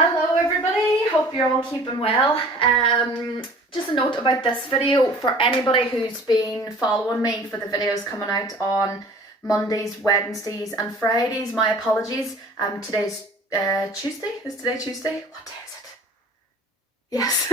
Hello everybody, hope you're all keeping well. Just a note about this video for anybody who's been following me for the videos coming out on Mondays, Wednesdays and Fridays. My apologies. Today's Tuesday. Is today Tuesday? What day is it? Yes.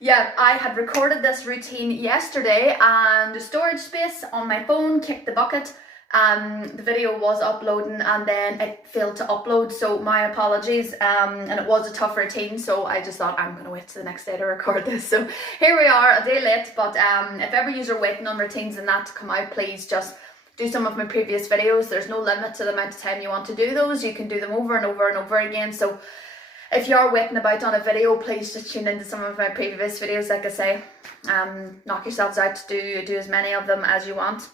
Yeah, I had recorded this routine yesterday and the storage space on my phone kicked the bucket. The video was uploading and then it failed to upload, so my apologies. And it was a tough routine, so I just thought I'm gonna wait till the next day to record this. So here we are, a day late, but if ever you are waiting on routines and that to come out, please just do some of my previous videos. There's no limit to the amount of time you want to do those. You can do them over and over and over again. So if you are waiting about on a video, please just tune into some of my previous videos. Like I say, knock yourselves out, do as many of them as you want.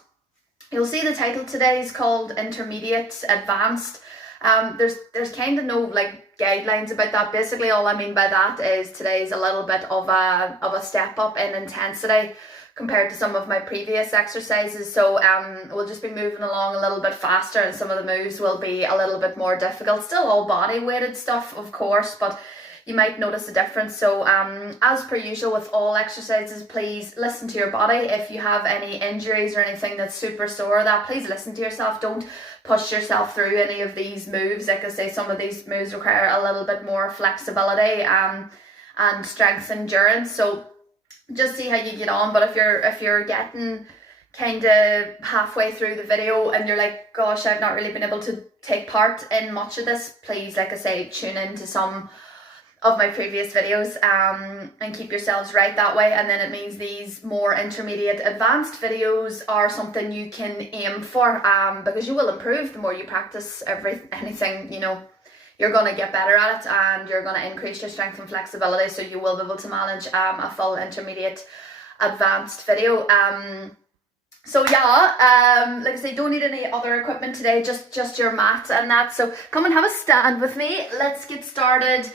You'll see the title today is called Intermediate Advanced. There's kind of no like guidelines about that. Basically all I mean by that is today's a little bit of a step up in intensity compared to some of my previous exercises. So we'll just be moving along a little bit faster and some of the moves will be a little bit more difficult. Still all body weighted stuff, of course, but you might notice a difference. So as per usual with all exercises, please listen to your body. If you have any injuries or anything that's super sore, please listen to yourself. Don't push yourself through any of these moves. Like I say, some of these moves require a little bit more flexibility and strength endurance. So just see how you get on. But if you're getting kind of halfway through the video and you're like, gosh, I've not really been able to take part in much of this, please, like I say, tune into some of my previous videos and keep yourselves right that way. And then it means these more intermediate advanced videos are something you can aim for, because you will improve the more you practice anything, you know. You're going to get better at it and you're going to increase your strength and flexibility, so you will be able to manage a full intermediate advanced video. So yeah, like I say, don't need any other equipment today, just your mat and that. So come and have a stand with me. Let's get started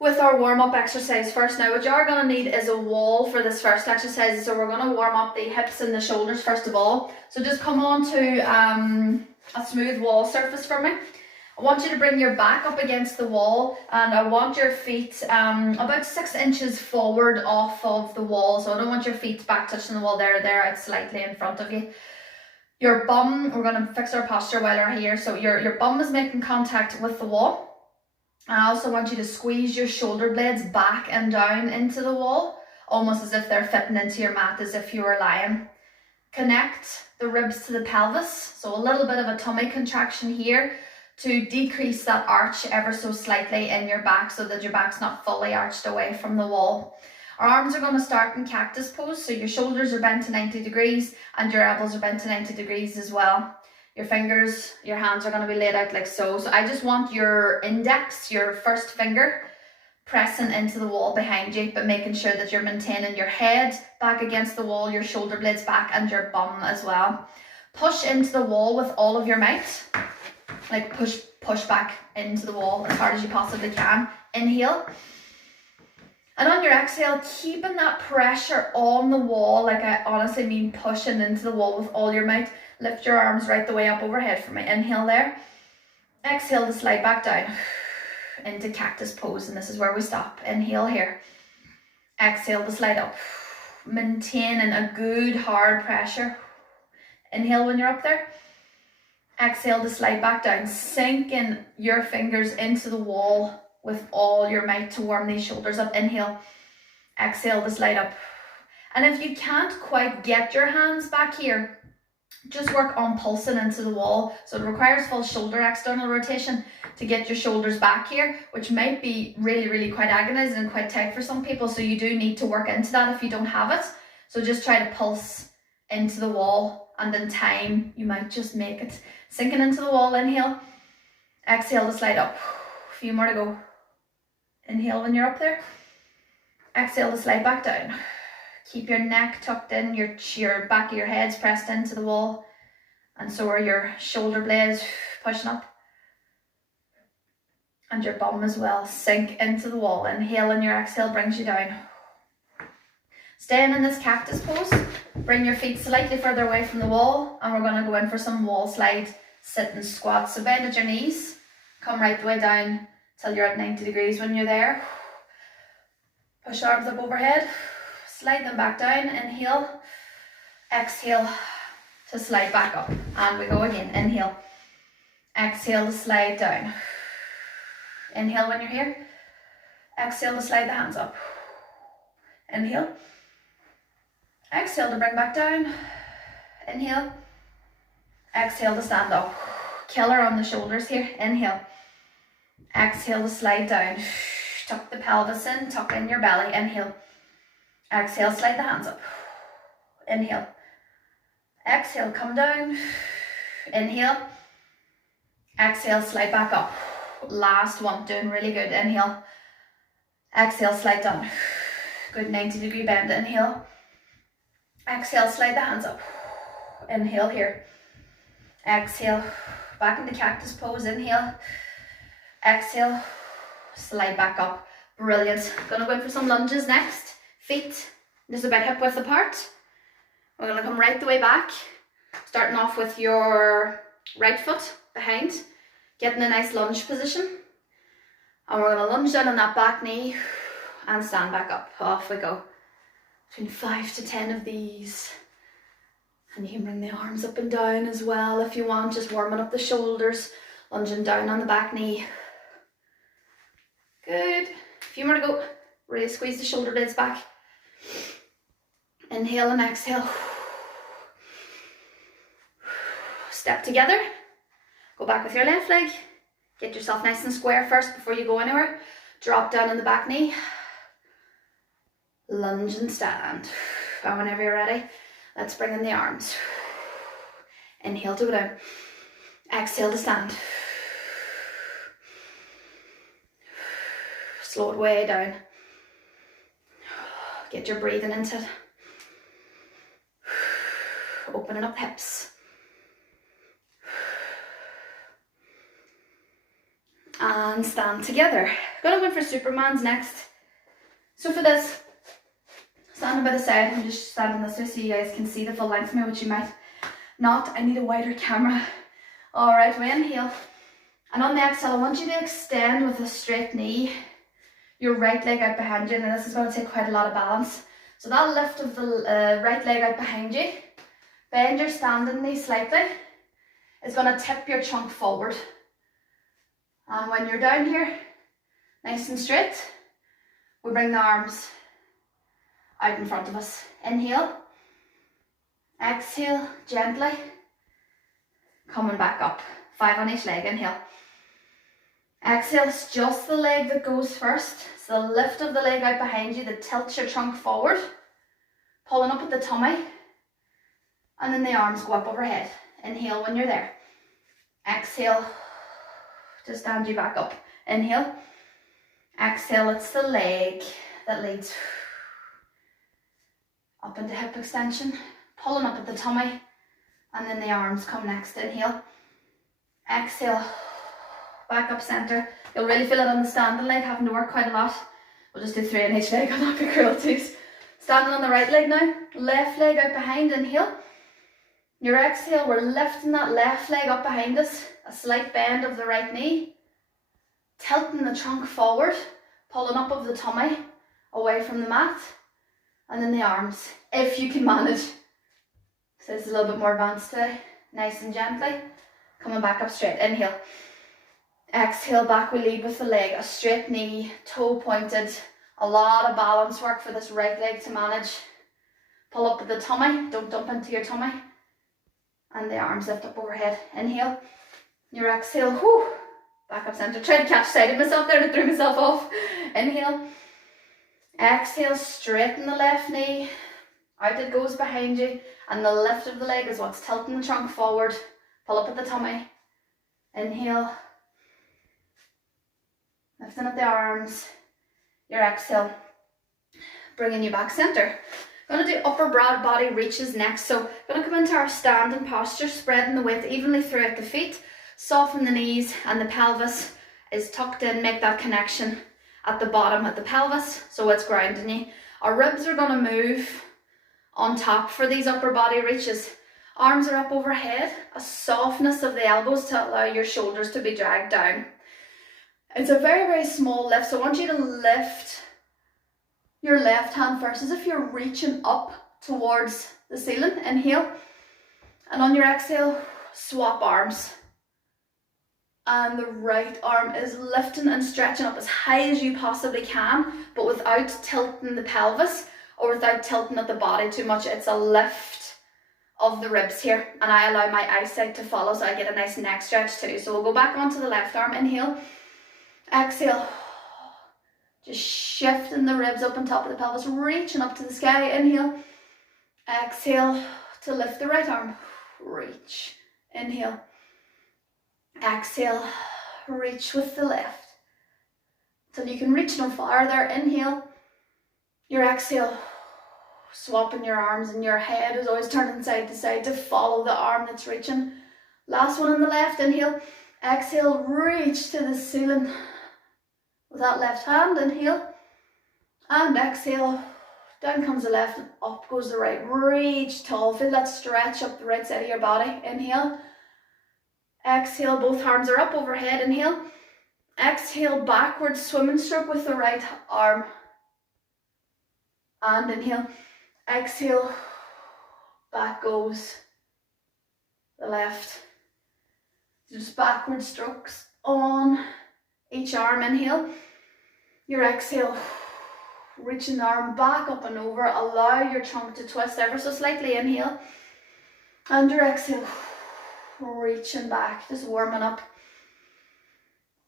with our warm-up exercise first. Now what you are going to need is a wall for this first exercise, so we're going to warm up the hips and the shoulders first of all. So just come on to a smooth wall surface for me. I want you to bring your back up against the wall and I want your feet about 6 inches forward off of the wall. So I don't want your feet back touching the wall. They're out slightly in front of you. Your bum, we're going to fix our posture while we're here. So your bum is making contact with the wall. I also want you to squeeze your shoulder blades back and down into the wall, almost as if they're fitting into your mat, as if you were lying. Connect the ribs to the pelvis, so a little bit of a tummy contraction here to decrease that arch ever so slightly in your back so that your back's not fully arched away from the wall. Our arms are going to start in cactus pose, so your shoulders are bent to 90 degrees and your elbows are bent to 90 degrees as well. Your fingers, your hands are going to be laid out like so. So I just want your index, your first finger, pressing into the wall behind you, but making sure that you're maintaining your head back against the wall, your shoulder blades back and your bum as well. Push into the wall with all of your might. Like push back into the wall as hard as you possibly can. Inhale. And on your exhale, keeping that pressure on the wall, like I honestly mean pushing into the wall with all your might. Lift your arms right the way up overhead for me. Inhale there. Exhale to slide back down into cactus pose, and this is where we stop. Inhale here. Exhale to slide up. Maintaining a good hard pressure. Inhale when you're up there. Exhale to slide back down. Sinking your fingers into the wall with all your might to warm these shoulders up. Inhale. Exhale to slide up. And if you can't quite get your hands back here, just work on pulsing into the wall. So it requires full shoulder external rotation to get your shoulders back here, which might be really quite agonizing and quite tight for some people. So you do need to work into that if you don't have it. So just try to pulse into the wall, and in time you might just make it. Sinking into the wall, inhale. Exhale to slide up. A few more to go. Inhale when you're up there. Exhale to slide back down. Keep your neck tucked in, your back of your head's pressed into the wall, and so are your shoulder blades pushing up. And your bum as well. Sink into the wall. Inhale and your exhale brings you down. Staying in this cactus pose, bring your feet slightly further away from the wall, and we're going to go in for some wall slide sit and squat. So bend at your knees, come right the way down till you're at 90 degrees. When you're there, push arms up overhead, slide them back down, inhale, exhale to slide back up, and we go again. Inhale, exhale to slide down, inhale when you're here, exhale to slide the hands up, inhale, exhale to bring back down, inhale, exhale to stand up. Killer on the shoulders here. Inhale, exhale to slide down, tuck the pelvis in, tuck in your belly. Inhale, exhale, slide the hands up, inhale, exhale, come down, inhale, exhale, slide back up. Last one, doing really good. Inhale, exhale, slide down, good 90-degree bend. Inhale, exhale, slide the hands up, inhale here, exhale, back into cactus pose. Inhale, exhale, slide back up. Brilliant. Gonna go in for some lunges next. Feet just about hip width apart. We're gonna come right the way back, starting off with your right foot behind, getting a nice lunge position, and we're gonna lunge down on that back knee and stand back up. Off we go. Between 5 to 10 of these. And you can bring the arms up and down as well if you want, just warming up the shoulders, lunging down on the back knee. Good. A few more to go. Really squeeze the shoulder blades back. Inhale and exhale. Step together. Go back with your left leg. Get yourself nice and square first before you go anywhere. Drop down on the back knee. Lunge and stand. And whenever you're ready, let's bring in the arms. Inhale to go down. Exhale to stand. Slow it way down. Get your breathing into it. Opening up the hips. And stand together. Gonna go in for Superman's next. So for this, standing by the side, I'm just standing this way so you guys can see the full length of me, which you might not. I need a wider camera. Alright, we inhale. And on the exhale, I want you to extend with a straight knee, your right leg out behind you. Now this is going to take quite a lot of balance. So that lift of the right leg out behind you, bend your standing knee slightly, is going to tip your trunk forward. And when you're down here, nice and straight, we bring the arms out in front of us. Inhale, exhale, gently, coming back up. 5 on each leg. Inhale, exhale, it's just the leg that goes first. So the lift of the leg out behind you that tilts your trunk forward, pulling up at the tummy, and then the arms go up overhead. Inhale when you're there. Exhale to stand you back up. Inhale, exhale, it's the leg that leads up into hip extension, pulling up at the tummy, and then the arms come next. Inhale, exhale, back up center. You'll really feel it on the standing leg, having to work quite a lot. We'll just do 3 on each leg, I'll not be cruelties. Standing on the right leg now, left leg out behind. Inhale, your exhale, we're lifting that left leg up behind us, a slight bend of the right knee, tilting the trunk forward, pulling up of the tummy, away from the mat, and then the arms, if you can manage. So this is a little bit more advanced today. Nice and gently, coming back up straight. Inhale, exhale, back we lead with the leg, a straight knee, toe pointed, a lot of balance work for this right leg to manage. Pull up at the tummy, don't dump into your tummy, and the arms lift up overhead. Inhale, your exhale, whoo, back up center. Try to catch sight of myself there and threw myself off. Inhale, exhale, straighten the left knee, out it goes behind you, and the lift of the leg is what's tilting the trunk forward. Pull up at the tummy. Inhale, lifting up the arms. Your exhale, bringing you back center. Going to do upper broad body reaches next. So going to come into our standing posture, spreading the weight evenly throughout the feet. Soften the knees, and the pelvis is tucked in. Make that connection at the bottom at the pelvis, so it's grounding you. Our ribs are going to move on top for these upper body reaches. Arms are up overhead, a softness of the elbows to allow your shoulders to be dragged down. It's a very, very small lift, so I want you to lift your left hand first as if you're reaching up towards the ceiling. Inhale, and on your exhale, swap arms. And the right arm is lifting and stretching up as high as you possibly can, but without tilting the pelvis or without tilting at the body too much. It's a lift of the ribs here, and I allow my eyesight to follow so I get a nice neck stretch too. So we'll go back onto the left arm. Inhale, exhale, just shifting the ribs up on top of the pelvis, reaching up to the sky. Inhale, exhale to lift the right arm, reach. Inhale, exhale, reach with the left till you can reach no farther. Inhale, your exhale, swapping your arms, and your head is always turning side to side to follow the arm that's reaching. Last one on the left. Inhale, exhale, reach to the ceiling with that left hand. Inhale and exhale, down comes the left and up goes the right. Reach tall, feel that stretch up the right side of your body. Inhale, exhale, both arms are up overhead. Inhale, exhale, backwards swimming stroke with the right arm. And inhale, exhale, back goes the left. Just backward strokes on each arm. Inhale, your exhale, reaching the arm back up and over. Allow your trunk to twist ever so slightly. Inhale, and your exhale, reaching back, just warming up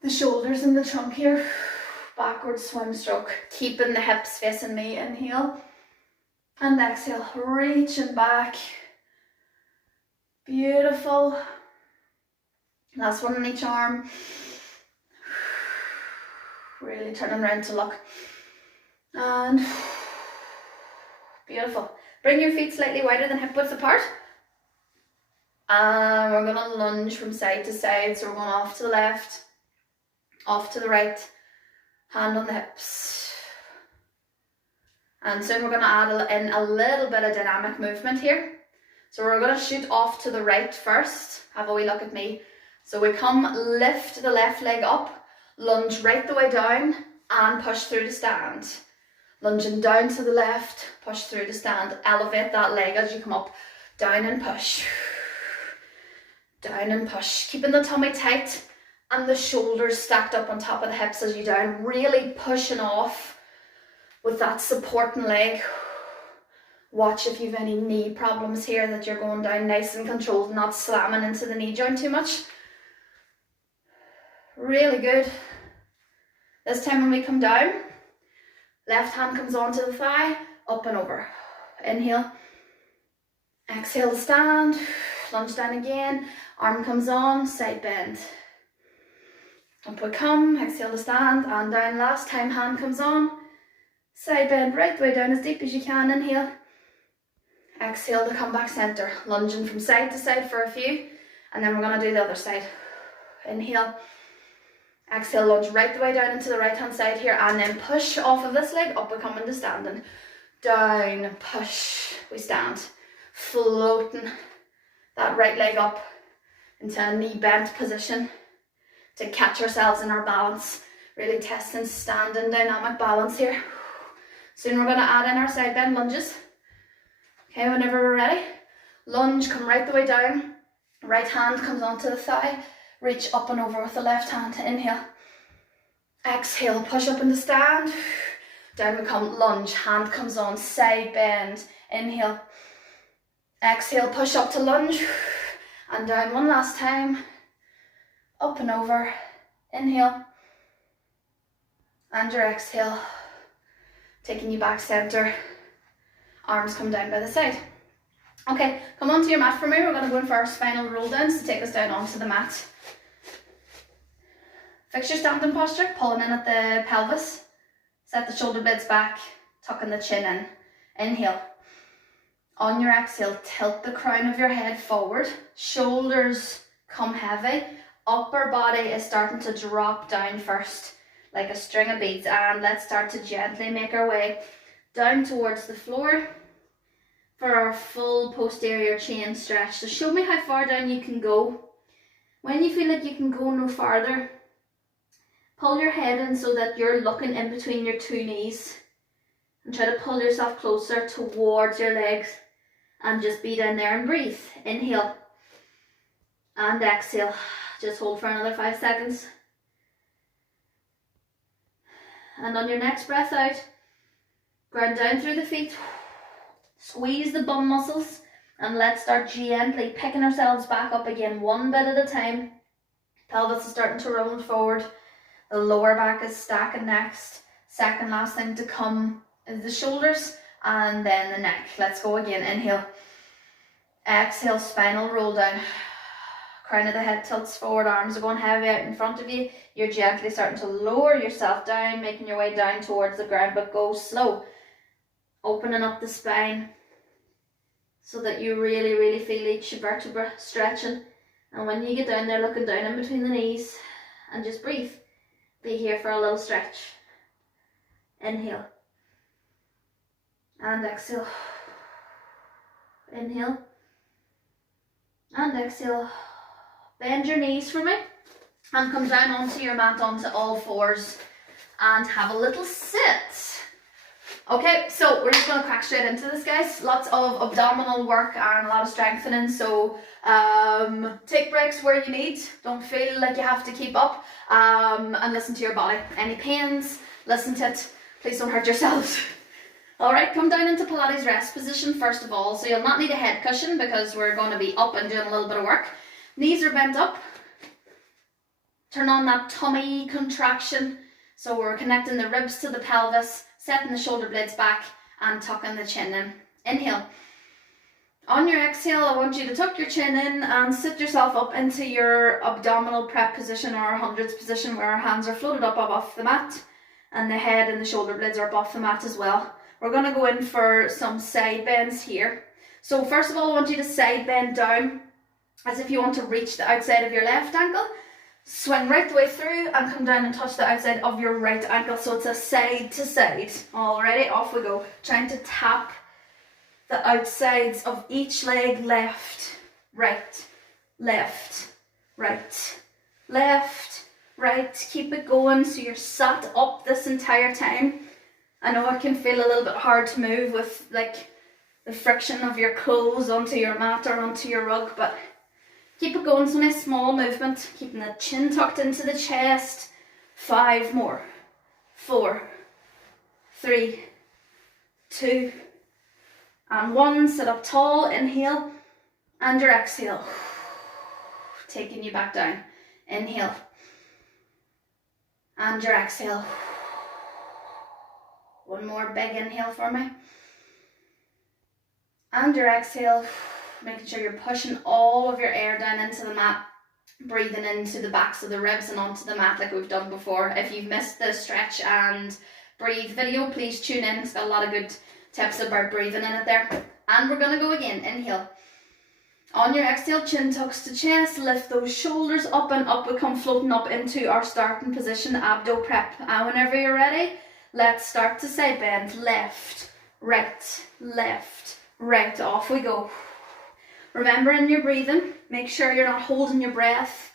the shoulders and the trunk here. Backward swim stroke, keeping the hips facing me. Inhale and exhale, reaching back. Beautiful. Last one on each arm. Really turning around to look. And beautiful. Bring your feet slightly wider than hip width apart. And we're going to lunge from side to side. So we're going off to the left, off to the right, hand on the hips. And soon we're going to add in a little bit of dynamic movement here. So we're going to shoot off to the right first. Have a wee look at me. So we come, lift the left leg up, lunge right the way down and push through to stand. Lunging down to the left, push through to stand. Elevate that leg as you come up, down and push. Down and push. Keeping the tummy tight and the shoulders stacked up on top of the hips as you down. Really pushing off with that supporting leg. Watch if you've any knee problems here, that you're going down nice and controlled, not slamming into the knee joint too much. Really good. This time when we come down, left hand comes onto the thigh, up and over. Inhale, exhale to stand, lunge down again, arm comes on, side bend. Up we come, exhale to stand, and down. Last time, hand comes on, side bend right the way down as deep as you can. Inhale, exhale to come back center, lunging from side to side for a few, and then we're going to do the other side. Inhale, exhale, lunge right the way down into the right hand side here, and then push off of this leg, up we come into standing. Down, push, we stand. Floating that right leg up into a knee bent position to catch ourselves in our balance. Really testing standing dynamic balance here. Soon we're going to add in our side bend lunges. Okay, whenever we're ready. Lunge, come right the way down. Right hand comes onto the thigh. Reach up and over with the left hand. Inhale. Exhale, push up into stand. Down we come, lunge, hand comes on, side bend. Inhale. Exhale, push up to lunge. And down one last time. Up and over. Inhale. And your exhale. Taking you back center. Arms come down by the side. Okay, come onto your mat for me. We're going to go in for our spinal roll downs to take us down onto the mat. Fix your standing posture, pulling in at the pelvis. Set the shoulder blades back, tucking the chin in. Inhale. On your exhale, tilt the crown of your head forward. Shoulders come heavy. Upper body is starting to drop down first, like a string of beads. And let's start to gently make our way down towards the floor for our full posterior chain stretch. So show me how far down you can go. When you feel like you can go no farther, Pull your head in so that you're looking in between your two knees. And try to pull yourself closer towards your legs. And just be down there and breathe. Inhale. And exhale. Just hold for another 5 seconds. And on your next breath out, ground down through the feet. Squeeze the bum muscles. And let's start gently picking ourselves back up again, one bit at a time. Pelvis is starting to roll forward. The lower back is stacking next. Second last thing to come is the shoulders and then the neck. Let's go again. Inhale. Exhale, spinal roll down. Crown of the head tilts forward, arms are going heavy out in front of you. You're gently starting to lower yourself down, making your way down towards the ground, but go slow. Opening up the spine so that you really, really feel each vertebra stretching. And when you get down there, looking down in between the knees and just breathe. Be here for a little stretch. Inhale. And exhale. Inhale. And exhale. Bend your knees for me. And come down onto your mat, onto all fours. And have a little sit. Okay, so we're just going to crack straight into this, guys. Lots of abdominal work and a lot of strengthening. So take breaks where you need. Don't feel like you have to keep up. And listen to your body. Any pains, listen to it. Please don't hurt yourselves. Alright, come down into Pilates rest position first of all. So you'll not need a head cushion because we're going to be up and doing a little bit of work. Knees are bent up. Turn on that tummy contraction. So we're connecting the ribs to the pelvis, setting the shoulder blades back and tucking the chin in. Inhale. On your exhale, I want you to tuck your chin in and sit yourself up into your abdominal prep position or hundreds position where our hands are floated up above the mat and the head and the shoulder blades are above the mat as well. We're going to go in for some side bends here. So first of all, I want you to side bend down as if you want to reach the outside of your left ankle. Swing right the way through and come down and touch the outside of your right ankle. So it's a side to side. Alrighty, off we go. Trying to tap the outsides of each leg. Left, right, left, right, left, right. Keep it going so you're sat up this entire time. I know it can feel a little bit hard to move with like the friction of your clothes onto your mat or onto your rug, but keep it going. So nice small movement, keeping the chin tucked into the chest. 5 more. 4, 3, 2, and 1. Sit up tall. Inhale. And your exhale. Taking you back down. Inhale. And your exhale. One more big inhale for me. And your exhale. Making sure you're pushing all of your air down into the mat, breathing into the backs of the ribs and onto the mat like we've done before. If you've missed the stretch and breathe video, please tune in. It's got a lot of good tips about breathing in it there. And we're going to go again. Inhale. On your exhale, chin tucks to chest, lift those shoulders up and up. We come floating up into our starting position, abdo prep. And whenever you're ready, let's start to side bend. Left, right. Off we go. Remember in your breathing, make sure you're not holding your breath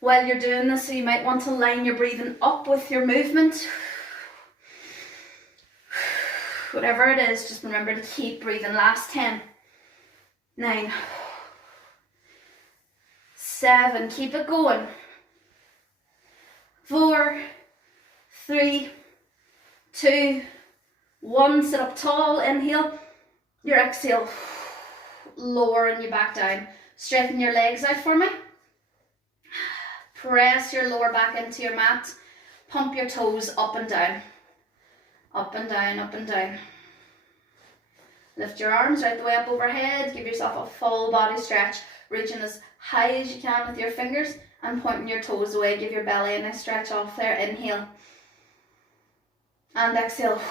while you're doing this. So you might want to line your breathing up with your movement. Whatever it is, just remember to keep breathing. Last 10, 9, 7, keep it going. 4, 3, 2, 1, sit up tall, inhale, your exhale. Lowering you back down. Straighten your legs out for me. Press your lower back into your mat. Pump your toes up and down. Up and down, up and down. Lift your arms right the way up overhead. Give yourself a full body stretch. Reaching as high as you can with your fingers and pointing your toes away. Give your belly a nice stretch off there. Inhale. And exhale.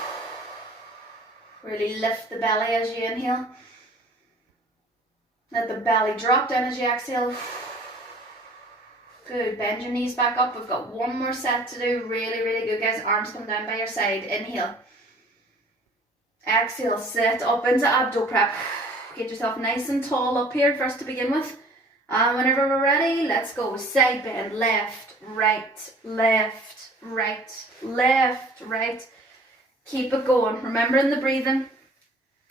Really lift the belly as you inhale. Let the belly drop down as you exhale. Good. Bend your knees back up. We've got one more set to do. Really, really good, guys. Arms come down by your side. Inhale. Exhale. Sit up into abdo prep. Get yourself nice and tall up here first to begin with. And whenever we're ready, let's go. Side bend. Left, right, left, right, left, right. Keep it going. Remembering the breathing.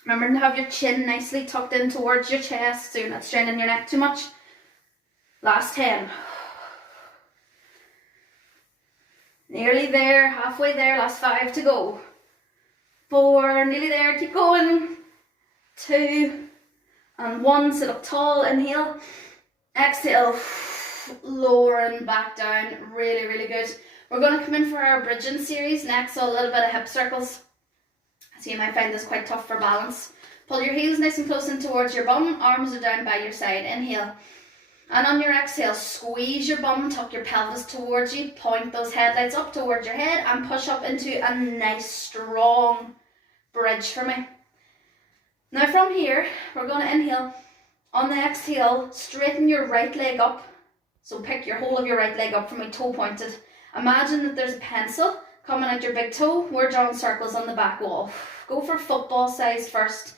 Remembering to have your chin nicely tucked in towards your chest so you're not straining your neck too much. Last 10. Nearly there, halfway there, last 5 to go. 4, nearly there, keep going. 2 and 1, sit up tall, inhale. Exhale, lowering back down, really, really good. We're going to come in for our bridging series next, so a little bit of hip circles. So you might find this quite tough for balance. Pull your heels nice and close in towards your bum, arms are down by your side, inhale. And on your exhale, squeeze your bum, tuck your pelvis towards you, point those headlights up towards your head and push up into a nice strong bridge for me. Now from here, we're going to inhale. On the exhale, straighten your right leg up. So pick your whole of your right leg up from my toe pointed. Imagine that there's a pencil coming out your big toe. We're drawing circles on the back wall. Go for football size first.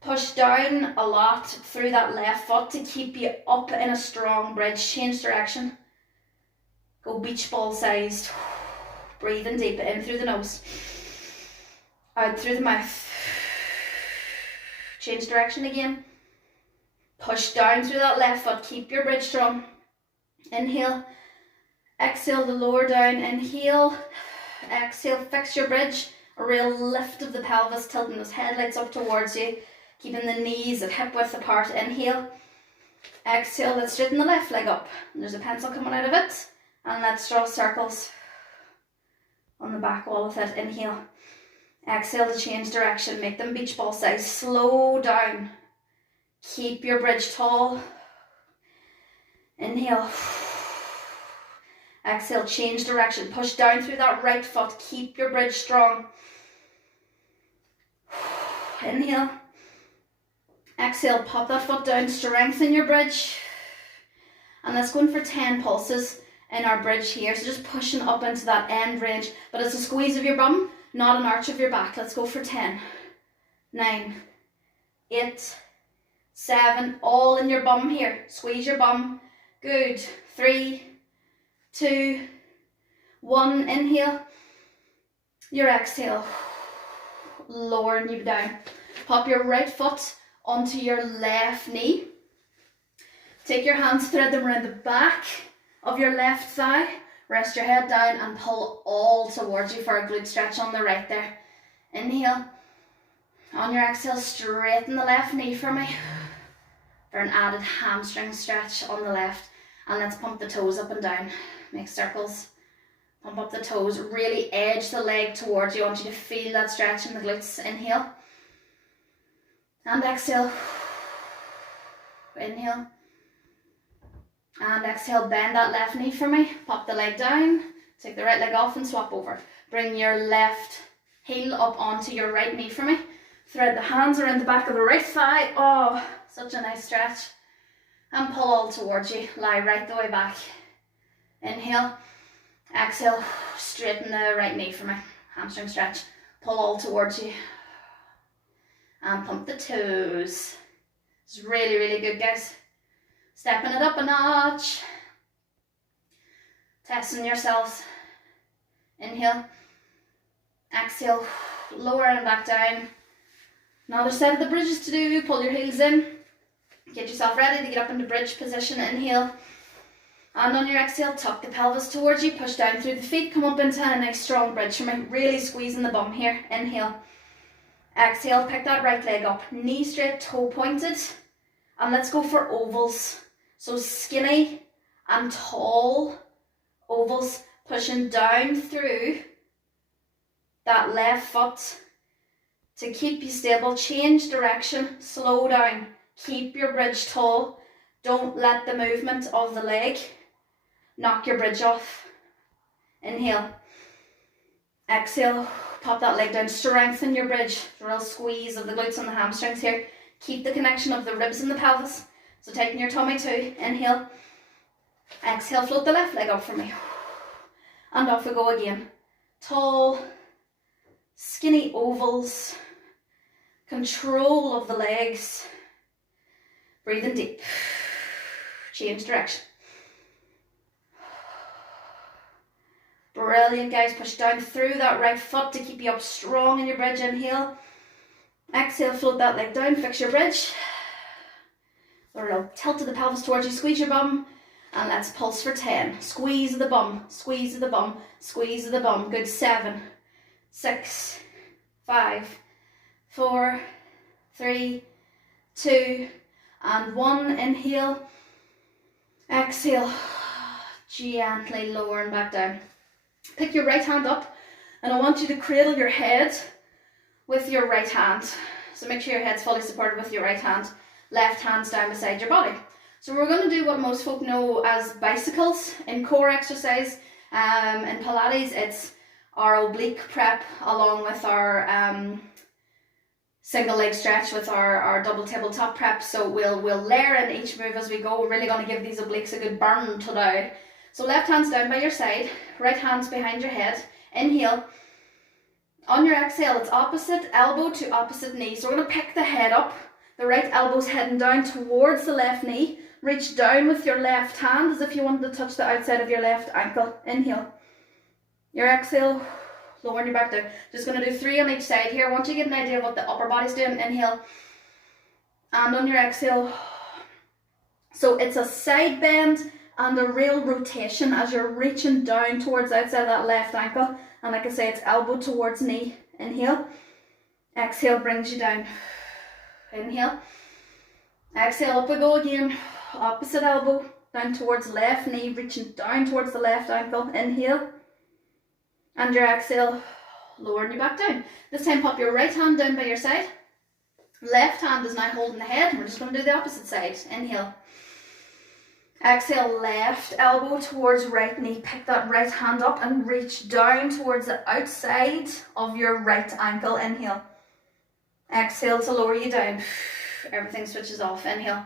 Push down a lot through that left foot to keep you up in a strong bridge. Change direction. Go beach ball sized. Breathing deep in through the nose. Out through the mouth. Change direction again. Push down through that left foot. Keep your bridge strong. Inhale. Exhale to lower down. Inhale. Exhale. Fix your bridge. A real lift of the pelvis, tilting those headlights up towards you. Keeping the knees at hip width apart. Inhale. Exhale. Let's straighten the left leg up. And there's a pencil coming out of it. And let's draw circles on the back wall with it. Inhale. Exhale to change direction. Make them beach ball size. Slow down. Keep your bridge tall. Inhale. Exhale. Change direction. Push down through that right foot. Keep your bridge strong. Inhale. Exhale, pop that foot down, strengthen your bridge. And let's go in for 10 pulses in our bridge here. So just pushing up into that end range. But it's a squeeze of your bum, not an arch of your back. Let's go for 10, 9, 8, 7, all in your bum here. Squeeze your bum. Good. 3, 2, 1. Inhale. Your exhale. Lowering you down. Pop your right foot onto your left knee. Take your hands, thread them around the back of your left thigh. Rest your head down and pull all towards you for a glute stretch on the right there. Inhale. On your exhale, straighten the left knee for me for an added hamstring stretch on the left. And let's pump the toes up and down. Make circles. Pump up the toes. Really edge the leg towards you. I want you to feel that stretch in the glutes. Inhale. And exhale. Inhale. And exhale, bend that left knee for me. Pop the leg down. Take the right leg off and swap over. Bring your left heel up onto your right knee for me. Thread the hands around the back of the right thigh. Oh, such a nice stretch. And pull all towards you. Lie right the way back. Inhale. Exhale. Straighten the right knee for me. Hamstring stretch. Pull all towards you. And pump the toes. It's really, really good, guys. Stepping it up a notch. Testing yourselves. Inhale. Exhale. Lower and back down. Another set of the bridges to do. Pull your heels in. Get yourself ready to get up into bridge position. Inhale. And on your exhale, tuck the pelvis towards you. Push down through the feet. Come up into a nice strong bridge for me. Really squeezing the bum here. Inhale. Exhale, pick that right leg up, knee straight, toe pointed, and let's go for ovals. So skinny and tall ovals, pushing down through that left foot to keep you stable. Change direction, slow down, keep your bridge tall. Don't let the movement of the leg knock your bridge off. Inhale. Exhale. Pop that leg down, strengthen your bridge. A real squeeze of the glutes and the hamstrings here. Keep the connection of the ribs and the pelvis. So tighten your tummy too. Inhale. Exhale, float the left leg up for me. And off we go again. Tall, skinny ovals. Control of the legs. Breathing deep. Change direction. Brilliant, guys. Push down through that right foot to keep you up strong in your bridge. Inhale. Exhale, float that leg down, fix your bridge. A little tilt of the pelvis towards you, squeeze your bum. And let's pulse for 10. Squeeze the bum, squeeze the bum, squeeze the bum. Good. 7, 6, 5, 4, 3, 2, and 1. Inhale. Exhale. Gently lowering back down. Pick your right hand up, and I want you to cradle your head with your right hand. So make sure your head's fully supported with your right hand. Left hand's down beside your body. So we're going to do what most folk know as bicycles in core exercise. In Pilates, it's our oblique prep along with our single leg stretch with our double tabletop prep. So we'll layer in each move as we go. We're really going to give these obliques a good burn today. So left hand's down by your side, right hand's behind your head. Inhale. On your exhale, it's opposite elbow to opposite knee. So we're going to pick the head up. The right elbow's heading down towards the left knee. Reach down with your left hand as if you wanted to touch the outside of your left ankle. Inhale. Your exhale, lowering your back down. Just going to do 3 on each side here. I want you to get an idea of what the upper body's doing. Inhale. And on your exhale. So it's a side bend and a real rotation as you're reaching down towards the outside of that left ankle. And like I say, it's elbow towards knee. Inhale. Exhale brings you down. Inhale. Exhale, up we go again. Opposite elbow, down towards left knee, reaching down towards the left ankle. Inhale. And your exhale, lowering you back down. This time pop your right hand down by your side. Left hand is now holding the head. We're just going to do the opposite side. Inhale. Exhale, left elbow towards right knee. Pick that right hand up and reach down towards the outside of your right ankle. Inhale. Exhale to lower you down. Everything switches off. Inhale.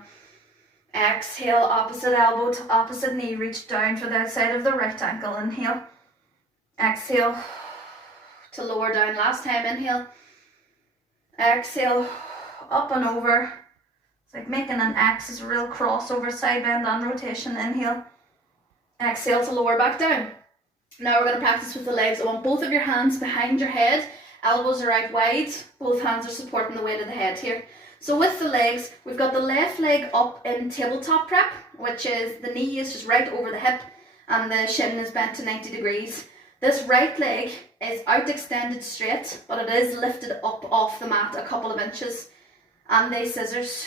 Exhale, opposite elbow to opposite knee. Reach down for the outside of the right ankle. Inhale. Exhale to lower down. Last time. Inhale. Exhale, up and over. It's like making an X, is a real crossover, side bend and rotation. Inhale. Exhale to lower back down. Now we're going to practice with the legs. I want both of your hands behind your head. Elbows are out wide. Both hands are supporting the weight of the head here. So with the legs, we've got the left leg up in tabletop prep, which is the knee is just right over the hip and the shin is bent to 90 degrees. This right leg is out extended straight, but it is lifted up off the mat a couple of inches. And they scissors.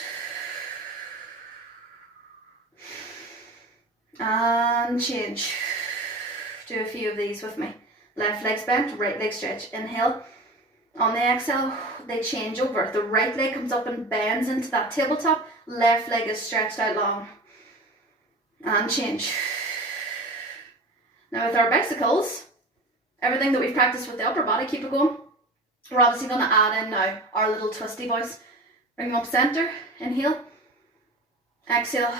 And change. Do a few of these with me. Left leg's bent, right leg stretch. Inhale. On the exhale, they change over. The right leg comes up and bends into that tabletop. Left leg is stretched out long. And change. Now with our bicycles, everything that we've practiced with the upper body, keep it going. We're obviously going to add in now our little twisty boys. Bring them up center. Inhale. Exhale.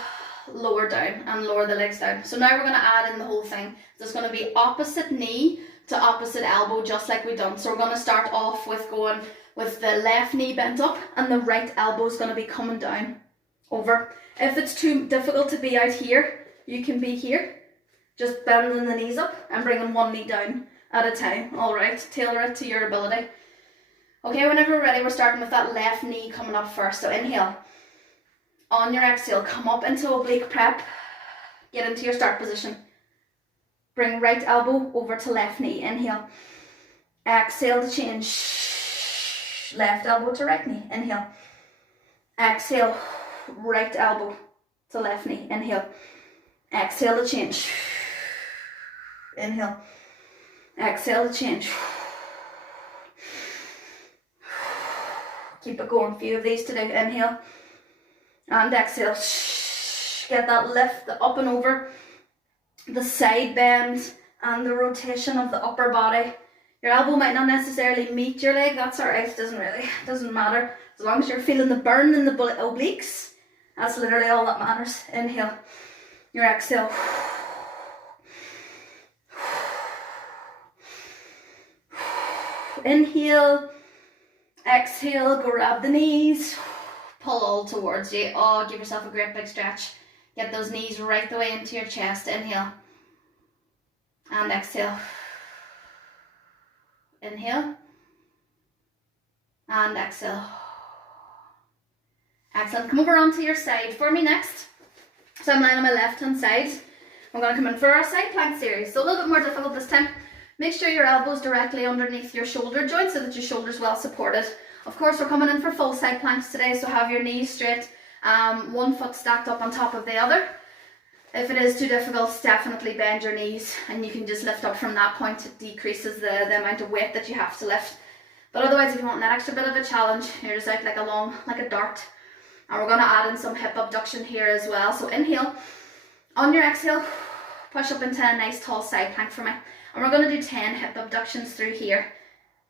Lower down and lower the legs down. So now we're going to add in the whole thing. So it's going to be opposite knee to opposite elbow, just like we done. So we're going to start off with going with the left knee bent up and the right elbow is going to be coming down over. If it's too difficult to be out here, you can be here, just bending the knees up and bringing one knee down at a time. All right, tailor it to your ability. Okay, whenever we're ready, we're starting with that left knee coming up first. So inhale. On your exhale, come up into oblique prep. Get into your start position. Bring right elbow over to left knee. Inhale. Exhale to change. Left elbow to right knee. Inhale. Exhale. Right elbow to left knee. Inhale. Exhale to change. Inhale. Exhale to change. Keep it going. A few of these today. Inhale. And exhale. Get that lift, the up and over, the side bend and the rotation of the upper body. Your elbow might not necessarily meet your leg, that's alright, doesn't matter. As long as you're feeling the burn in the obliques, that's literally all that matters. Inhale. Your exhale. Inhale. Exhale, grab the knees. Pull all towards you. Oh, give yourself a great big stretch. Get those knees right the way into your chest. Inhale. And exhale. Inhale. And exhale. Excellent. Come over onto your side for me next. So I'm lying on my left hand side. We're going to come in for our side plank series. So a little bit more difficult this time. Make sure your elbows directly underneath your shoulder joint so that your shoulder's well supported. Of course, we're coming in for full side planks today, so have your knees straight, one foot stacked up on top of the other. If it is too difficult, definitely bend your knees and you can just lift up from that point. It decreases the amount of weight that you have to lift. But otherwise, if you want that extra bit of a challenge, you're just out like a dart. And we're going to add in some hip abduction here as well. So inhale. On your exhale, push up into a nice tall side plank for me. And we're going to do 10 hip abductions through here.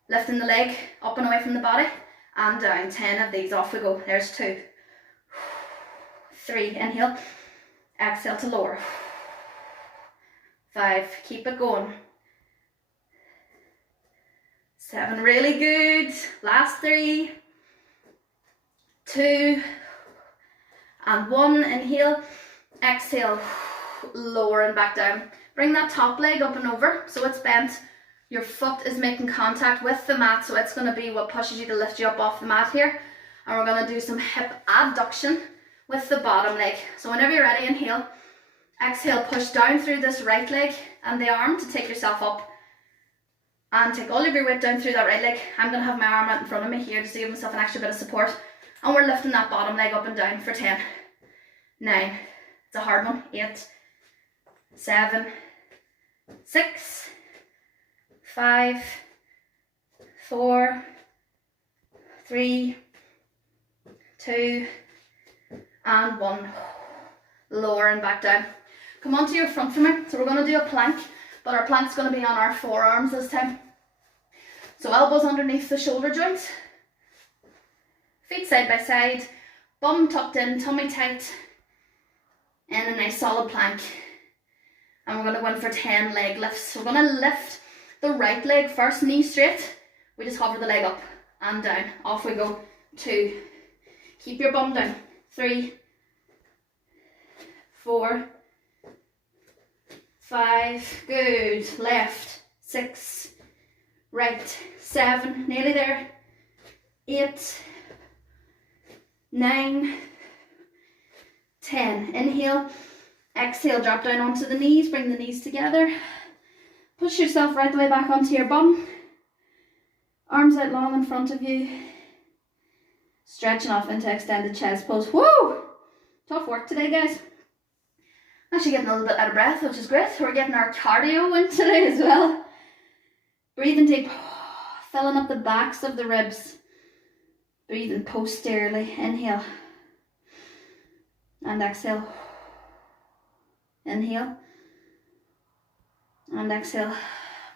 Lifting the leg up and away from the body and down. 10 of these. Off we go. There's 2. 3. Inhale. Exhale to lower. 5. Keep it going. 7. Really good. Last 3. 2. And 1. Inhale. Exhale. Lower and back down. Bring that top leg up and over so it's bent. Your foot is making contact with the mat, so it's going to be what pushes you to lift you up off the mat here. And we're going to do some hip abduction with the bottom leg. So whenever you're ready, inhale. Exhale, push down through this right leg and the arm to take yourself up. And take all of your weight down through that right leg. I'm going to have my arm out in front of me here just to give myself an extra bit of support. And we're lifting that bottom leg up and down for 10. 9. It's a hard one. 8. 7. 6. 5. 4. 3. 2. And 1. Lower and back down. Come onto your front for me. So we're going to do a plank, but our plank's going to be on our forearms this time. So elbows underneath the shoulder joint. Feet side by side. Bum tucked in, tummy tight. And a nice solid plank. And we're going to go in for 10 leg lifts. So we're going to lift the right leg first, knee straight. We just hover the leg up and down. Off we go. 2. Keep your bum down. 3. 4. 5. Good. Left. 6. Right. 7. Nearly there. 8. 9. 10. Inhale. Exhale, drop down onto the knees, bring the knees together. Push yourself right the way back onto your bum. Arms out long in front of you. Stretching off into extended chest pose. Woo! Tough work today, guys. Actually getting a little bit out of breath, which is great. We're getting our cardio in today as well. Breathing deep. Filling up the backs of the ribs. Breathing posteriorly. Inhale. And exhale. Inhale. And exhale.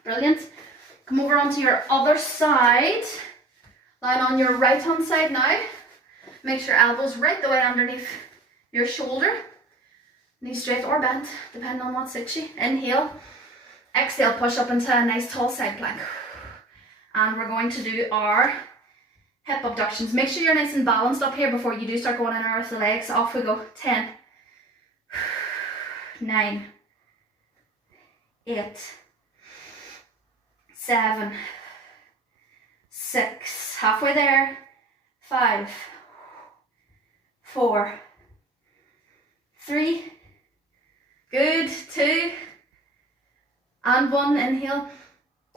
Brilliant. Come over onto your other side. Lying on your right hand side now. Make sure elbows right the way underneath your shoulder. Knees straight or bent, depending on what suits you. Inhale. Exhale, push up into a nice tall side plank. And we're going to do our hip abductions. Make sure you're nice and balanced up here before you do start going in and out with the legs. Off we go. 10. 9. 8. 7. 6. Halfway there. 5. 4. 3. Good. 2. And 1. Inhale.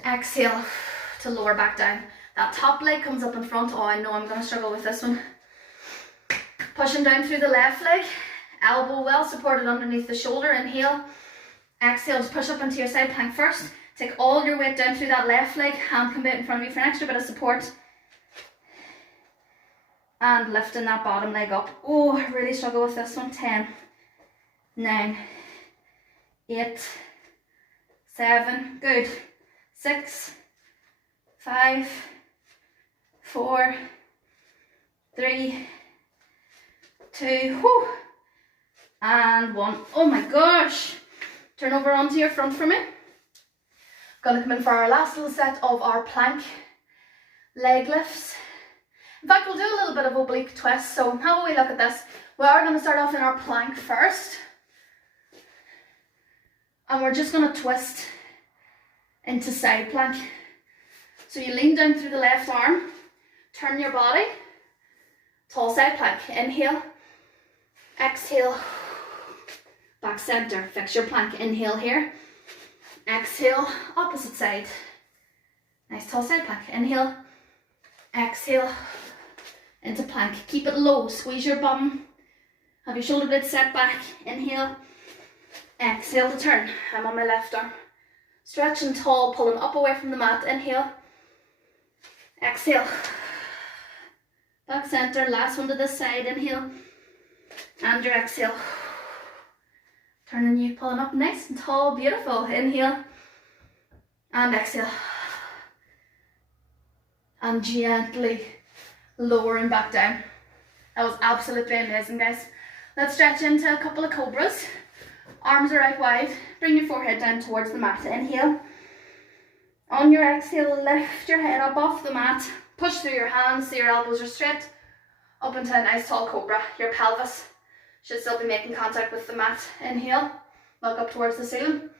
Exhale to lower back down. That top leg comes up in front. Oh, I know I'm going to struggle with this one. Pushing down through the left leg. Elbow well supported underneath the shoulder. Inhale. Exhale. Just push up into your side plank first. Take all your weight down through that left leg. Hand come out in front of you for an extra bit of support. And lifting that bottom leg up. Oh, I really struggle with this one. 10. 9. 8. 7. Good. 6. 5. 4. 3. 2. Whew. And 1. Oh my gosh. Turn over onto your front for me. Gonna come in for our last little set of our plank leg lifts. In fact, we'll do a little bit of oblique twist. So have a wee look at this. We are going to start off in our plank first. And we're just going to twist into side plank. So you lean down through the left arm, turn your body, tall side plank. Inhale, exhale, back center, fix your plank. Inhale here, exhale, opposite side. Nice tall side plank. Inhale, exhale, into plank. Keep it low, squeeze your bum, have your shoulder blades set back. Inhale, exhale to turn. I'm on my left arm. Stretching tall, pulling up away from the mat. Inhale, exhale, back center, last one to this side. Inhale, and your exhale. Turning you, pulling up nice and tall, beautiful. Inhale, and exhale. And gently lowering back down. That was absolutely amazing, guys. Let's stretch into a couple of cobras. Arms are out wide. Bring your forehead down towards the mat. Inhale. On your exhale, lift your head up off the mat. Push through your hands so your elbows are straight. Up into a nice tall cobra. Your pelvis should still be making contact with the mat. Inhale. Look up towards the ceiling.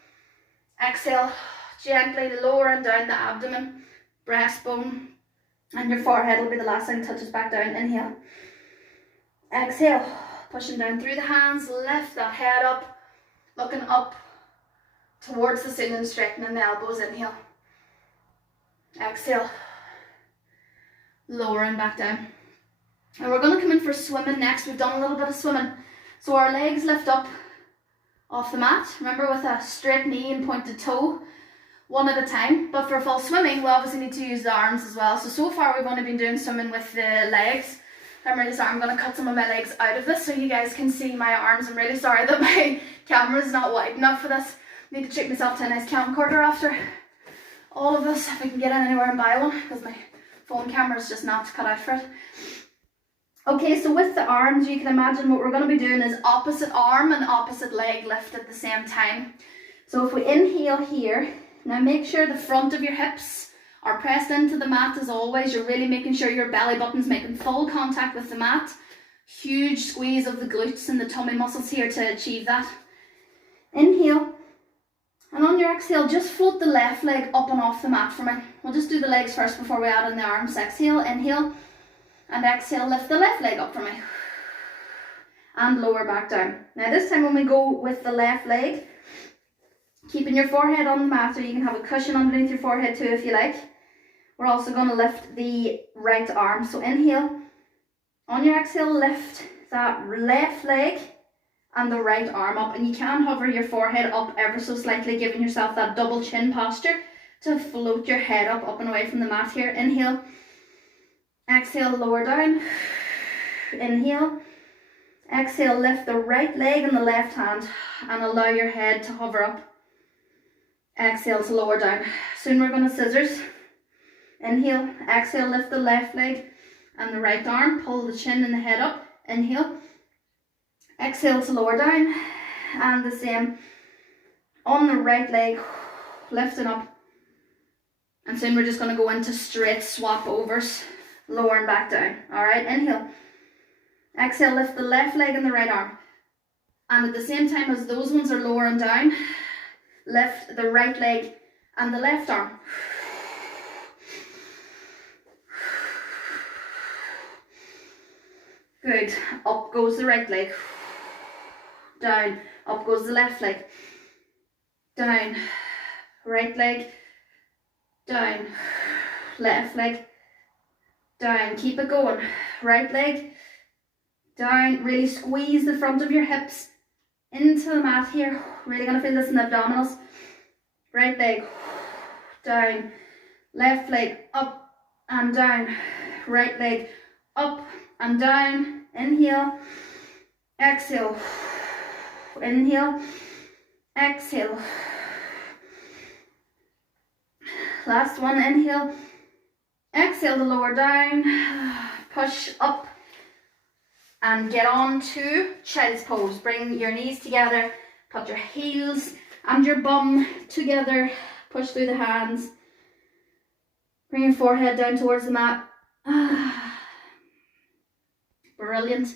Exhale. Gently lowering down the abdomen, breastbone, and your forehead will be the last thing touches back down. Inhale. Exhale. Pushing down through the hands. Lift that head up. Looking up towards the ceiling, straightening the elbows. Inhale. Exhale. Lowering back down. And we're going to come in for swimming next. We've done a little bit of swimming. So our legs lift up off the mat. Remember, with a straight knee and pointed toe, one at a time. But for full swimming, we obviously need to use the arms as well. So far we've only been doing swimming with the legs. I'm really sorry, I'm going to cut some of my legs out of this so you guys can see my arms. I'm really sorry that my camera is not wide enough for this. I need to treat myself to a nice camcorder after all of this, if I can get in anywhere and buy one, because my phone camera is just not cut out for it. Okay, so with the arms, you can imagine what we're going to be doing is opposite arm and opposite leg lift at the same time. So if we inhale here, now make sure the front of your hips are pressed into the mat as always. You're really making sure your belly button's making full contact with the mat. Huge squeeze of the glutes and the tummy muscles here to achieve that. Inhale. And on your exhale, just float the left leg up and off the mat for me. We'll just do the legs first before we add in the arms. Exhale, inhale, and exhale, lift the left leg up for me. And lower back down. Now this time when we go with the left leg, keeping your forehead on the mat, or you can have a cushion underneath your forehead too if you like. We're also going to lift the right arm. So inhale. On your exhale, lift that left leg and the right arm up. And you can hover your forehead up ever so slightly, giving yourself that double chin posture to float your head up and away from the mat here. Inhale. Exhale, lower down. Inhale. Exhale, lift the right leg and the left hand and allow your head to hover up. Exhale to lower down. Soon we're going to scissors. Inhale, exhale, lift the left leg and the right arm. Pull the chin and the head up. Inhale. Exhale to lower down. And the same on the right leg, lifting up. And soon we're just going to go into straight swap overs, lowering back down. Alright, inhale. Exhale, lift the left leg and the right arm. And at the same time as those ones are lowering down, lift the right leg and the left arm. Good. Up goes the right leg. Down. Up goes the left leg. Down. Right leg. Down. Left leg. Down. Keep it going. Right leg. Down. Really squeeze the front of your hips into the mat here. Really going to feel this in the abdominals. Right leg. Down. Left leg. Up and down. Right leg. Up and down. Inhale. Exhale. Inhale. Exhale. Last one. Inhale. Exhale to lower down. Push up and get on to child's pose. Bring your knees together. Put your heels and your bum together. Push through the hands. Bring your forehead down towards the mat. Brilliant.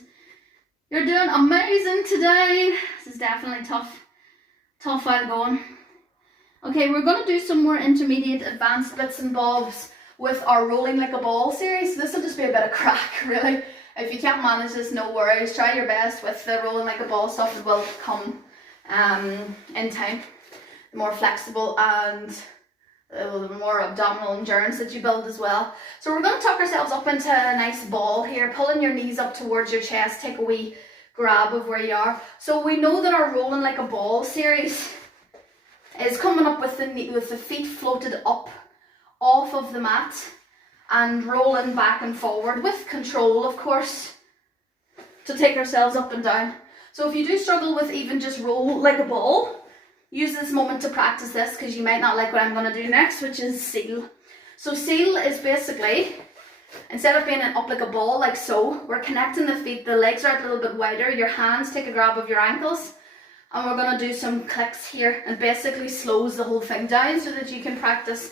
You're doing amazing today. This is definitely tough while going. Okay, we're going to do some more intermediate advanced bits and bobs with our rolling like a ball series. This will just be a bit of crack, really. If you can't manage this, no worries. Try your best with the rolling like a ball stuff. It will come in time. The more flexible and the more abdominal endurance that you build as well. So we're going to tuck ourselves up into a nice ball here, pulling your knees up towards your chest. Take a wee grab of where you are. So we know that our rolling like a ball series is coming up with the feet floated up off of the mat and rolling back and forward with control, of course, to take ourselves up and down. So if you do struggle with even just roll like a ball, use this moment to practice this, because you might not like what I'm going to do next, which is seal. So seal is basically, instead of being up like a ball like so, we're connecting the feet, the legs are a little bit wider, your hands take a grab of your ankles, and we're going to do some clicks here, and basically slows the whole thing down so that you can practice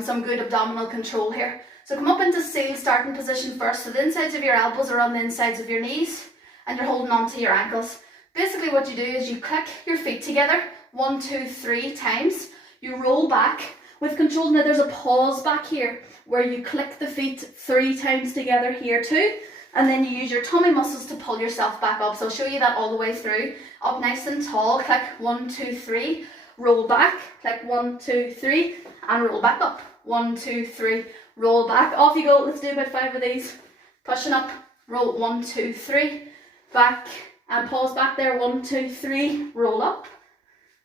some good abdominal control here. So come up into seal starting position first. So the insides of your elbows are on the insides of your knees and you're holding on to your ankles. Basically what you do is you click your feet together 1, 2, 3 times. You roll back with control. Now there's a pause back here where you click the feet 3 times together here too. And then you use your tummy muscles to pull yourself back up. So I'll show you that all the way through. Up nice and tall, click 1, 2, 3. Roll back, click 1, 2, 3, and roll back up. 1, 2, 3, roll back. Off you go. Let's do about 5 of these. Pushing up, roll 1, 2, 3, back, and pause back there. 1, 2, 3, roll up.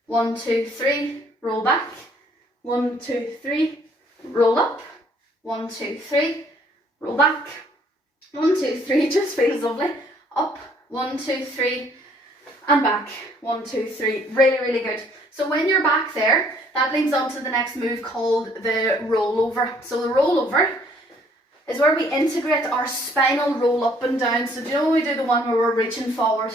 1, 2, 3, roll back. 1, 2, 3, roll up. 1, 2, 3, roll back. 1, 2, 3, just feels lovely. Up, 1, 2, 3, and back. 1, 2, 3, really, really good. So when you're back there, that leads on to the next move called the rollover. So the rollover is where we integrate our spinal roll up and down. So do you know when we do the one where we're reaching forward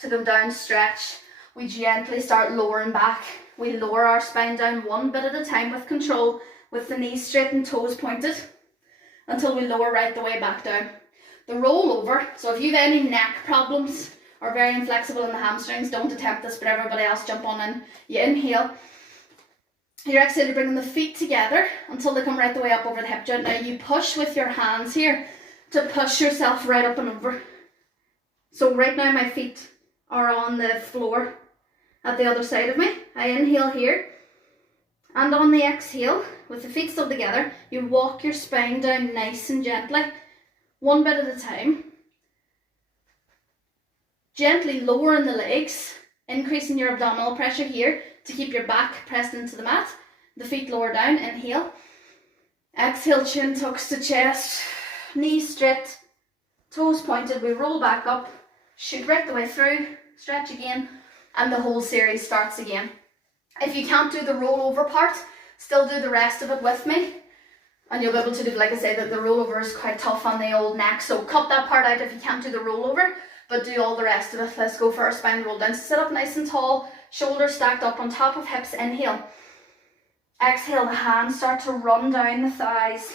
to go down, stretch, we gently start lowering back. We lower our spine down one bit at a time with control, with the knees straight and toes pointed, until we lower right the way back down. The rollover, so if you have any neck problems or very inflexible in the hamstrings, don't attempt this, but everybody else jump on in. You inhale, you exhale, bringing the feet together until they come right the way up over the hip joint. Now you push with your hands here to push yourself right up and over. So right now my feet are on the floor at the other side of me. I inhale here, and on the exhale, with the feet still together, you walk your spine down nice and gently, one bit at a time. Gently lowering the legs, increasing your abdominal pressure here to keep your back pressed into the mat. The feet lower down, inhale. Exhale, chin tucks to chest, knees straight, toes pointed. We roll back up, shoot right the way through, stretch again, and the whole series starts again. If you can't do the rollover part, still do the rest of it with me, and you'll be able to do, like I say, that the rollover is quite tough on the old neck, so cut that part out if you can't do the rollover, but do all the rest of it. Let's go for our spine roll down. So sit up nice and tall, shoulders stacked up on top of hips, inhale. Exhale, the hands start to run down the thighs.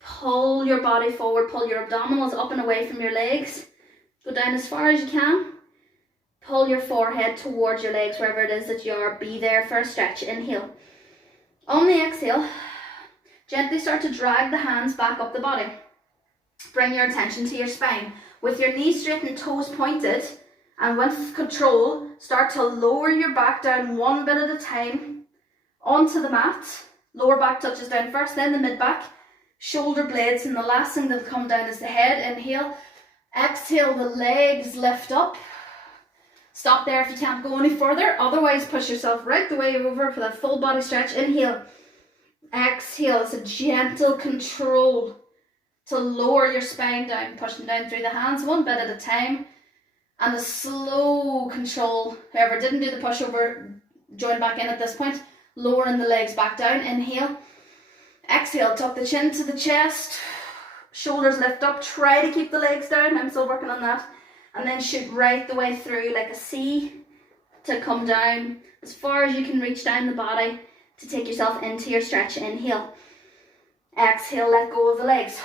Pull your body forward, pull your abdominals up and away from your legs. Go down as far as you can. Pull your forehead towards your legs, wherever it is that you are. Be there for a stretch. Inhale. On the exhale, gently start to drag the hands back up the body. Bring your attention to your spine. With your knees straight and toes pointed, and with control, start to lower your back down one bit at a time onto the mat. Lower back touches down first, then the mid back, shoulder blades, and the last thing that'll come down is the head. Inhale. Exhale, the legs lift up. Stop there if you can't go any further, otherwise push yourself right the way over for that full body stretch. Inhale. Exhale, it's a gentle control to lower your spine down, pushing down through the hands one bit at a time, and a slow control. Whoever didn't do the pushover, join back in at this point, lowering the legs back down. Inhale. Exhale, tuck the chin to the chest, shoulders lift up, try to keep the legs down, I'm still working on that, and then shoot right the way through like a C to come down as far as you can reach down the body to take yourself into your stretch. Inhale. Exhale, let go of the legs.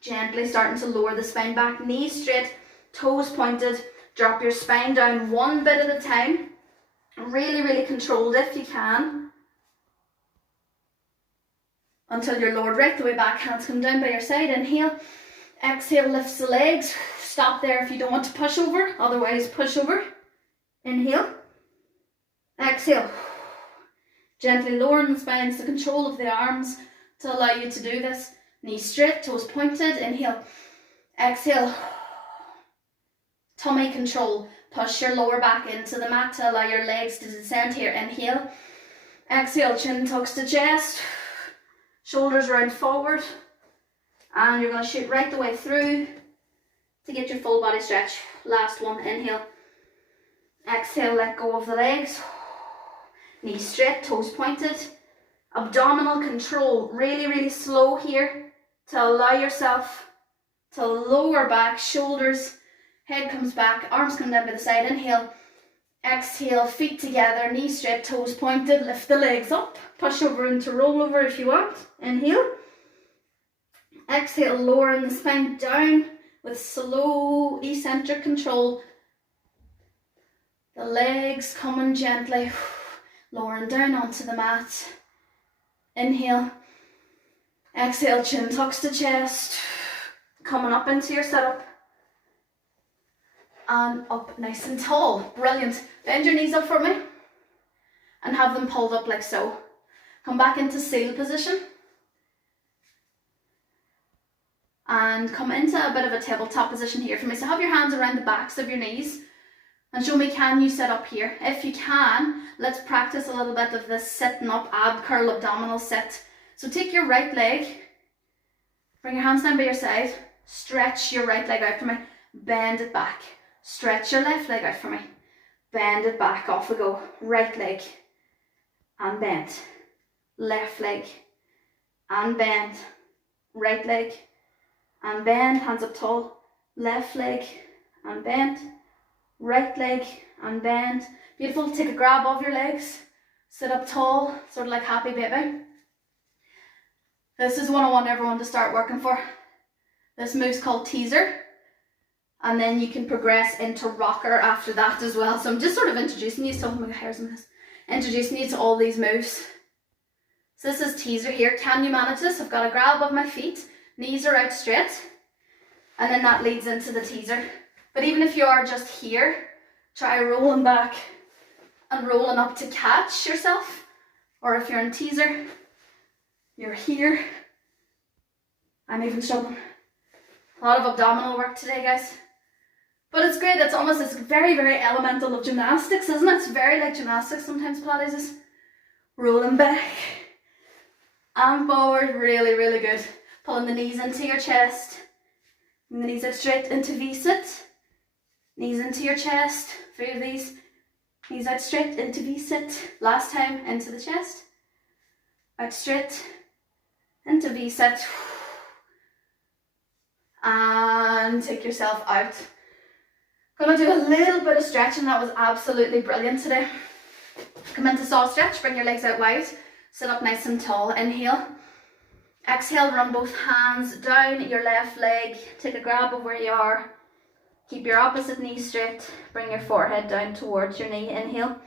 Gently starting to lower the spine back, knees straight, toes pointed. Drop your spine down one bit at a time. Really, really controlled if you can. until you're lowered right the way back. Hands come down by your side. Inhale. Exhale, lifts the legs. Stop there if you don't want to push over. Otherwise, push over. Inhale. Exhale. Gently lowering the spine, the control of the arms to allow you to do this. Knees straight, toes pointed. Inhale. Exhale. Tummy control. Push your lower back into the mat to allow your legs to descend here. Inhale. Exhale, chin tucks to chest. Shoulders round forward. And you're going to shoot right the way through to get your full body stretch. Last one. Inhale. Exhale, let go of the legs. Knees straight, toes pointed. Abdominal control. Really, really slow here to allow yourself to lower back, shoulders, head comes back, arms come down by the side. Inhale. Exhale, feet together, knees straight, toes pointed. Lift the legs up. Push over into rollover if you want. Inhale. Exhale, lowering the spine down with slow eccentric control. The legs coming gently, lowering down onto the mat. Inhale. Exhale, chin tucks to chest. Coming up into your setup. And up nice and tall. Brilliant. Bend your knees up for me. And have them pulled up like so. Come back into seal position. And come into a bit of a tabletop position here for me. So have your hands around the backs of your knees. And show me, can you sit up here? If you can, let's practice a little bit of this sitting up ab curl abdominal sit. So take your right leg. Bring your hands down by your side. Stretch your right leg out for me. Bend it back. Stretch your left leg out for me. Bend it back. Off we go. Right leg. And bend. Left leg. And bend. Right leg. And bend. Hands up tall. Left leg. And bend. Right leg. And bend. Beautiful. Take a grab of your legs. Sit up tall. Sort of like happy baby. This is one I want everyone to start working for. This move's called teaser. And then you can progress into rocker after that as well. So I'm just sort of introducing you to, oh my hair's a mess. Introducing you to all these moves. So this is teaser here. Can you manage this? I've got a grab of my feet. Knees are out straight. And then that leads into the teaser. But even if you are just here, try rolling back and rolling up to catch yourself. Or if you're in teaser, you're here. I'm even struggling. A lot of abdominal work today, guys. But it's great. It's very, very elemental of gymnastics, isn't it? It's very like gymnastics sometimes. Pilates is rolling back and forward. Really, really good. Pulling the knees into your chest. Bring the knees out straight into V-sit. Knees into your chest. 3 of these. Knees out straight into V-sit. Last time, into the chest. Out straight into V-sit. And take yourself out. Gonna do a little bit of stretching. That was absolutely brilliant today. Come into soft stretch, bring your legs out wide. Sit up nice and tall. Inhale. Exhale, run both hands down your left leg. Take a grab of where you are. Keep your opposite knee straight. Bring your forehead down towards your knee. Inhale.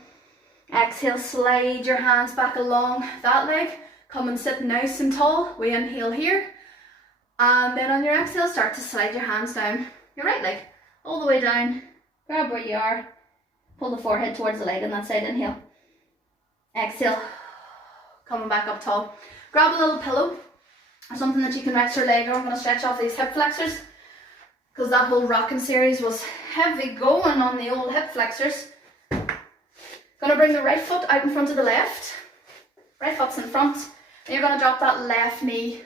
Exhale, slide your hands back along that leg. Come and sit nice and tall. We inhale here. And then on your exhale, start to slide your hands down your right leg. All the way down. Grab where you are. Pull the forehead towards the leg on that side. Inhale. Exhale. Coming back up tall. Grab a little pillow or something that you can rest your leg on. I'm going to stretch off these hip flexors because that whole rocking series was heavy going on the old hip flexors. Going to bring the right foot out in front of the left. Right foot's in front. And you're going to drop that left knee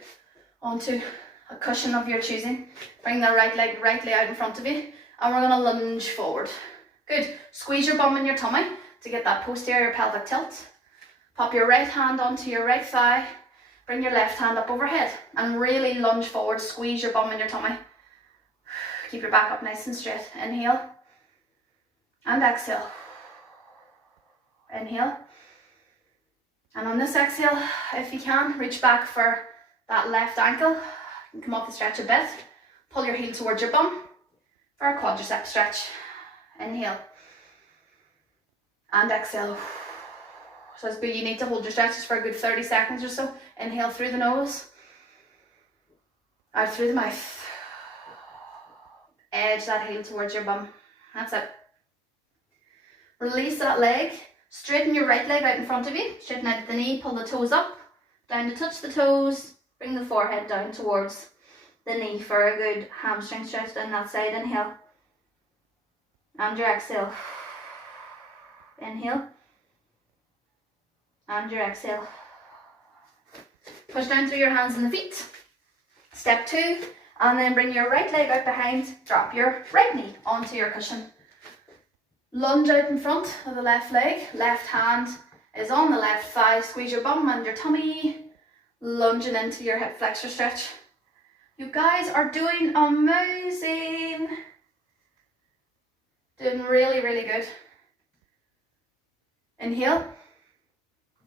onto a cushion of your choosing. Bring the right leg rightly out in front of you. And we're going to lunge forward. Good. Squeeze your bum in your tummy to get that posterior pelvic tilt. Pop your right hand onto your right thigh. Bring your left hand up overhead. And really lunge forward. Squeeze your bum in your tummy. Keep your back up nice and straight. Inhale. And exhale. Inhale. And on this exhale, if you can, reach back for that left ankle. You can come up the stretch a bit. Pull your heel towards your bum for a quadricep stretch. Inhale. And exhale. So it's good. You need to hold your stretches for a good 30 seconds or so. Inhale through the nose, out through the mouth. Edge that heel towards your bum. That's it. Release that leg. Straighten your right leg out in front of you. Straighten out at the knee. Pull the toes up. Down to touch the toes. Bring the forehead down towards the knee for a good hamstring stretch down that side. Inhale. And your exhale. Inhale. And your exhale. Push down through your hands and the feet. Step 2. And then bring your right leg out behind. Drop your right knee onto your cushion. Lunge out in front of the left leg. Left hand is on the left thigh. Squeeze your bum and your tummy. Lunging into your hip flexor stretch. You guys are doing amazing. Doing really, really good. Inhale.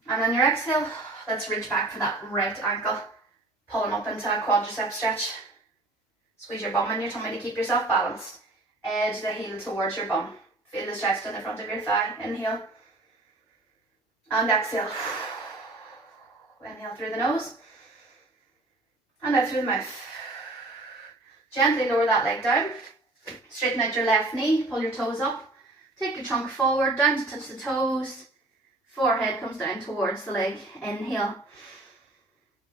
And on your exhale, let's reach back for that right ankle. Pulling up into a quadricep stretch. Squeeze your bum and your tummy to keep yourself balanced. Edge the heel towards your bum. Feel the stretch to the front of your thigh. Inhale. And exhale. Inhale through the nose. And out through the mouth. Gently lower that leg down. Straighten out your left knee. Pull your toes up. Take your trunk forward, down to touch the toes. Forehead comes down towards the leg. Inhale.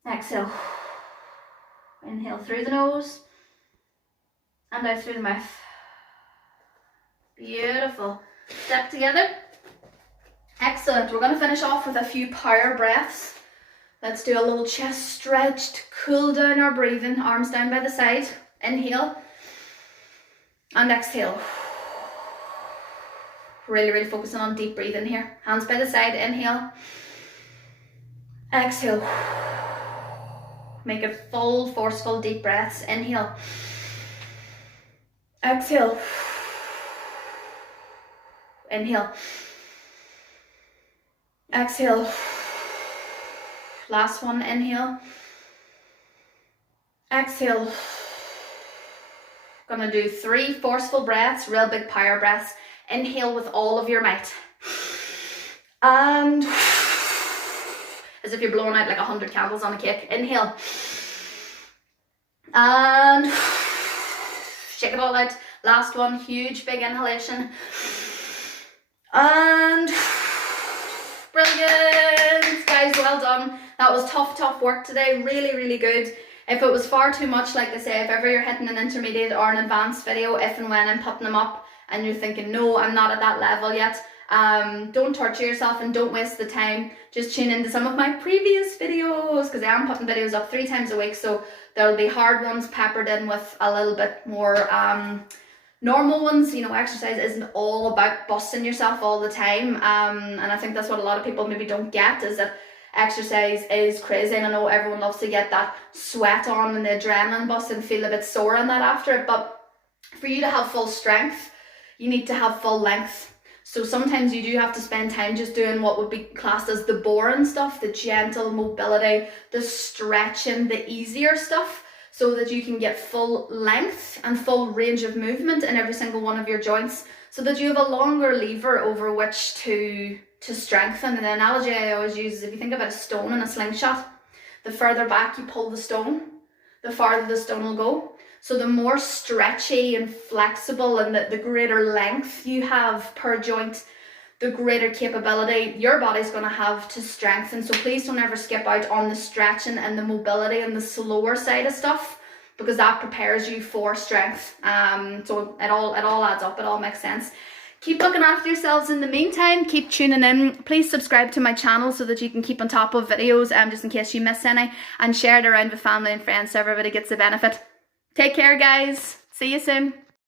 Exhale. Inhale through the nose. And out through the mouth. Beautiful. Step together. Excellent. We're going to finish off with a few power breaths. Let's do a little chest stretch to cool down our breathing. Arms down by the side. Inhale. And exhale. Really, really focusing on deep breathing here. Hands by the side. Inhale. Exhale. Make it full, forceful, deep breaths. Inhale. Exhale. Inhale. Exhale. Last one. Inhale. Exhale. Gonna do 3 forceful breaths, real big power breaths. Inhale with all of your might. And as if you're blowing out like 100 candles on a cake. Inhale. And shake it all out. Last one, huge big inhalation. And brilliant. Guys, well done. That was tough work today. Really, really good. If it was far too much, like I say, if ever you're hitting an intermediate or an advanced video, if and when I'm putting them up and you're thinking, no, I'm not at that level yet, don't torture yourself and don't waste the time. Just tune into some of my previous videos, because I am putting videos up 3 times a week, so there'll be hard ones peppered in with a little bit more normal ones. You know, exercise isn't all about busting yourself all the time, and I think that's what a lot of people maybe don't get, is that exercise is crazy, and I know everyone loves to get that sweat on and the adrenaline bust and feel a bit sore on that after it, but for you to have full strength, you need to have full length. So sometimes you do have to spend time just doing what would be classed as the boring stuff, the gentle mobility, the stretching, the easier stuff, so that you can get full length and full range of movement in every single one of your joints, so that you have a longer lever over which to strengthen. And the analogy I always use is, if you think about a stone in a slingshot, the further back you pull the stone, the farther the stone will go. So the more stretchy and flexible and the greater length you have per joint, the greater capability your body's going to have to strengthen. So please don't ever skip out on the stretching and the mobility and the slower side of stuff, because that prepares you for strength. So it all adds up, it all makes sense. Keep looking after yourselves in the meantime. Keep tuning in. Please subscribe to my channel so that you can keep on top of videos, just in case you miss any, and share it around with family and friends so everybody gets the benefit. Take care, guys. See you soon.